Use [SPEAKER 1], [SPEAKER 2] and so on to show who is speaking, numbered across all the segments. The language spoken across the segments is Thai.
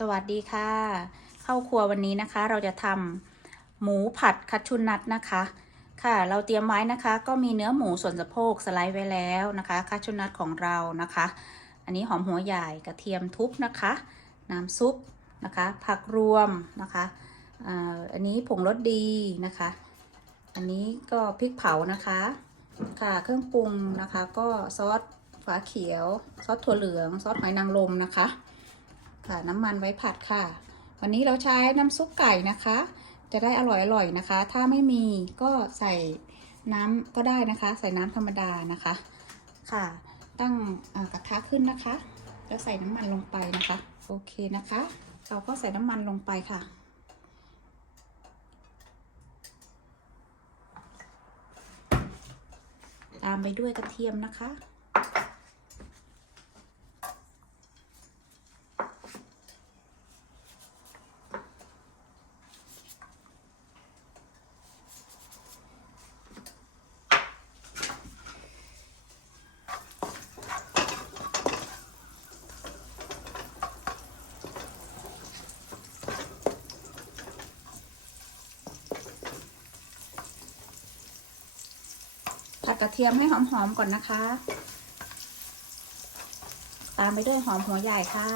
[SPEAKER 1] สวัสดีค่ะ เข้าครัววันนี้นะคะ เราจะทำหมูผัดคัตชุนนัทนะคะ ค่ะ เราเตรียมไว้นะคะ ก็มีเนื้อหมูส่วนสะโพกสไลด์ไว้แล้วนะคะคัตชุนนัทของเรานะคะ อันนี้หอมหัวใหญ่กระเทียมทุบนะคะ น้ำซุปนะคะ ผักรวมนะคะอันนี้ผงรสดีนะคะ อันนี้ก็พริกเผานะคะ ค่ะเครื่องปรุงนะคะ ก็ซอสฝาเขียว ซอสถั่วเหลือง ซอสหอยนางรมนะคะ ค่ะน้ำมันไว้ผัดค่ะ วันนี้เราใช้น้ำซุปไก่นะคะ จะได้อร่อยๆนะคะ ถ้าไม่มีก็ใส่น้ำก็ได้นะคะ ใส่น้ำธรรมดานะคะ ค่ะ ตั้งกระทะขึ้นนะคะ แล้วใส่น้ำมันลงไปนะคะ โอเคนะคะ เราก็ใส่น้ำมันลงไปค่ะตามไปด้วยกระเทียมนะคะ กระเทียมให้หอมๆก่อนนะคะ ตามไปด้วยหอมหัวใหญ่ค่ะ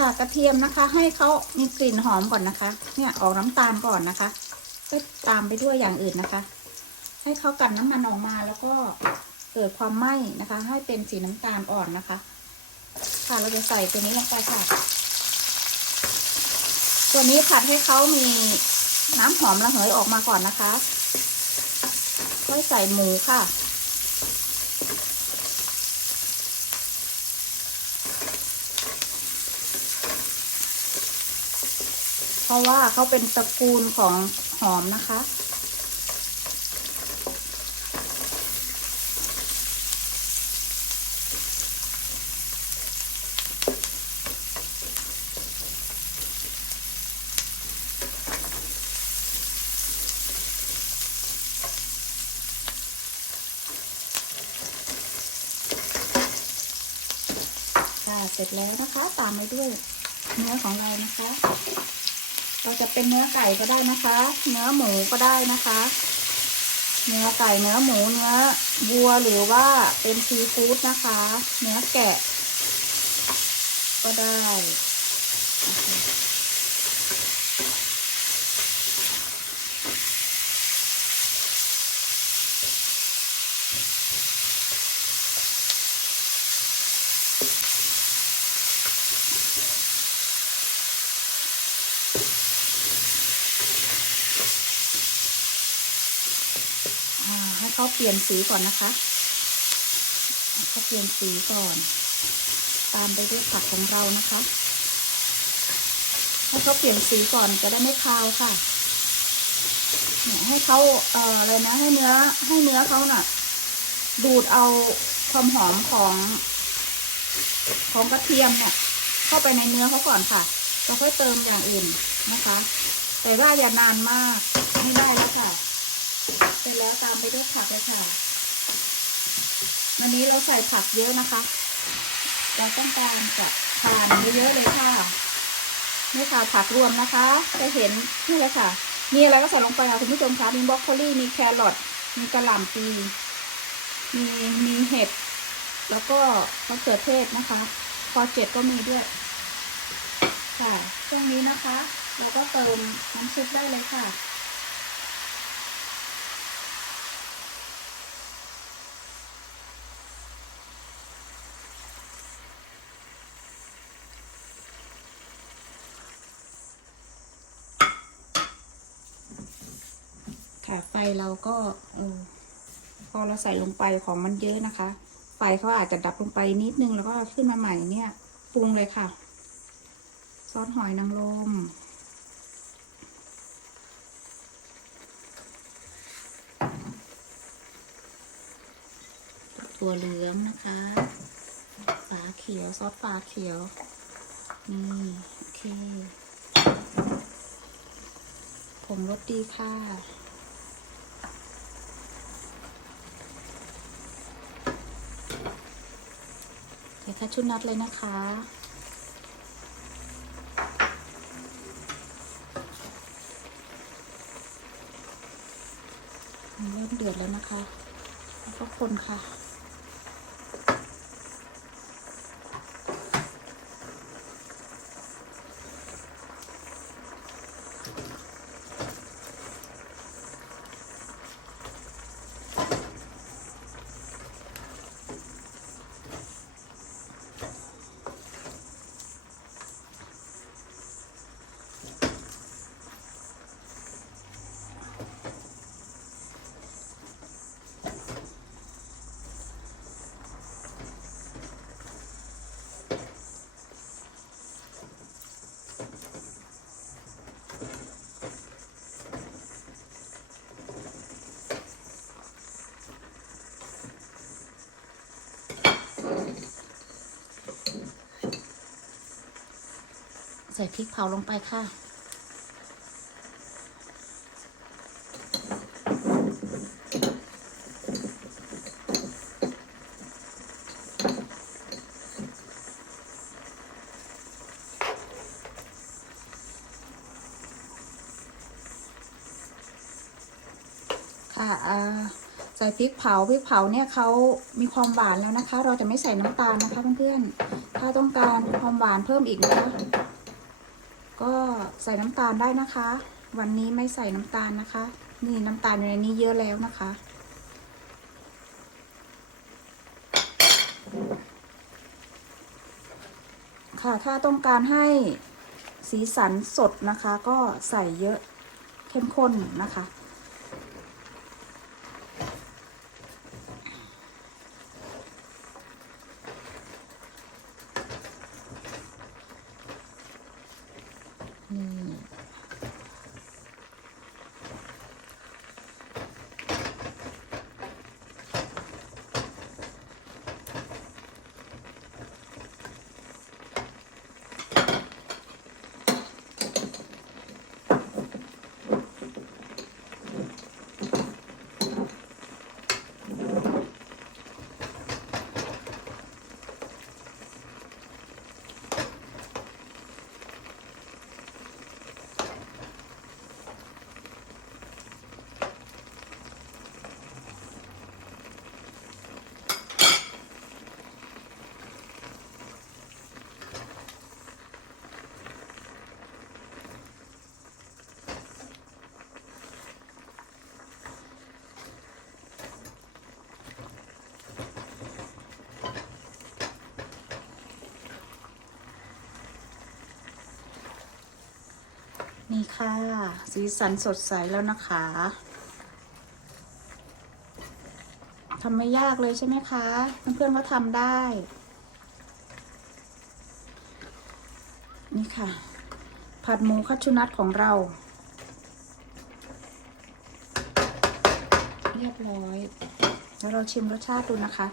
[SPEAKER 1] ค่ะกระเทียมนะคะ ให้เขามีกลิ่นหอมก่อนนะคะ เนี่ยออกน้ำตาลก่อนนะคะ ก็ตามไปด้วยอย่างอื่นนะคะ ให้เขากันน้ำมันออกมาแล้วก็เกิดความไหม้นะคะ ให้เป็นสีน้ำตาลอ่อนนะคะ ค่ะเราจะใส่ตัวนี้ลงไปค่ะ ตัวนี้ผัดให้เขามีน้ำหอมระเหยออกมาก่อนนะคะค่อยใส่หมูค่ะ ราะว่าเขาเป็นตระกูลของหอมนะคะค่ะเสร็จแล้วนะคะตามไปด้วยเนื้อของเรานะคะ เราจะเป็นเนื้อไก่ก็ได้นะคะ เนื้อหมูก็ได้นะคะ เนื้อไก่เนื้อหมูเนื้อวัวหรือว่าเป็นซีฟู้ดนะคะ เนื้อแกะ ก็ได้นะคะอ่าให้ เขาเปลี่ยนสีก่อนนะคะเขาเปลี่ยนสีก่อน ตามไปด้วยผักของเรานะคะให้เขาเปลี่ยนสีก่อนจะได้ไม่คาวค่ะเนี่ยให้เขาเอ่ออะไรนะ ให้เนื้อให้เนื้อเขาน่ะ ดูดเอาความหอมของของกระเทียมเนี่ยเข้าไปในเนื้อเขาก่อนค่ะเราค่อยเติมอย่างอื่นนะคะ แต่ว่าอย่านานมากไม่ได้แล้วค่ะ เสร็จแล้วตามไปด้วยผักเลยค่ะ วันนี้เราใส่ผักเยอะนะคะ เราต้องการจะทานเยอะๆเลยค่ะ นี่ค่ะผักรวมนะคะ จะเห็นนี่เลยค่ะ มีอะไรก็ใส่ลงไปค่ะคุณผู้ชมคะ มีบรอกโคลีมีแครอท มีกระหล่ำปี มีมีเห็ด แล้วก็มะเขือเทศนะคะคอเจ็ดก็มีด้วย ค่ะ ช่วงนี้นะคะ เราก็เติมน้ำซุปได้เลยค่ะ ค่ะ ไฟเราก็พอเราใส่ลงไปของมันเยอะนะคะ ไฟเขาอาจจะดับลงไปนิดนึงแล้วก็ขึ้นมาใหม่เนี่ยปรุงเลยค่ะ ซอสหอยนางรมตัวเหลืองนะคะฝาเขียวซอสฝาเขียว นี่โอเค ผมรสดีค่ะ แค่ชุดนัดเลยนะคะมันเริ่มเดือดแล้วนะคะ แล้วก็คนค่ะ ส่พริกเผาลงไปค่ะ ค่ะอ่าใส่พริกเผาพริกเผาเนี่ยเขามีความหวานแล้วนะคะ เราจะไม่ใส่น้ำตาลนะคะเพื่อนๆ ถ้าต้องการความหวานเพิ่มอีกนะคะ ก็ใส่น้ำตาลได้นะคะ วันนี้ไม่ใส่น้ำตาลนะคะ นี่น้ำตาลอยู่ในนี้เยอะแล้วนะคะ ค่ะถ้าต้องการให้สีสันสดนะคะ ก็ใส่เยอะเข้มข้นนะคะ นี่ นี่ค่ะ สีสันสดใสแล้วนะคะทำไม่ยากเลยใช่ไหมคะ เพื่อนๆก็ทำได้ นี่ค่ะ ผัดหมูคัตชุนัทของเรา เรียบร้อย แล้วเราชิมรสชาติดูนะคะ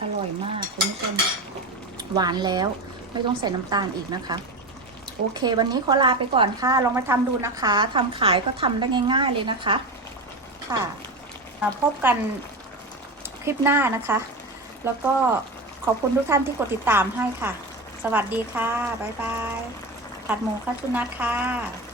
[SPEAKER 1] อร่อยมากคุณผู้ชมหวานแล้ว ไม่ต้องใส่น้ำตาลอีกนะคะ โอเค วันนี้ขอลาไปก่อนค่ะ ลองมาทำดูนะคะทำขายก็ทำได้ง่าย ๆเลยนะคะ ค่ะมาพบกันคลิปหน้านะคะ แล้วก็ขอบคุณทุกท่านที่กดติดตามให้ค่ะ สวัสดีค่ะ บ๊ายบายผัดหมูข้าวชุนัทค่ะ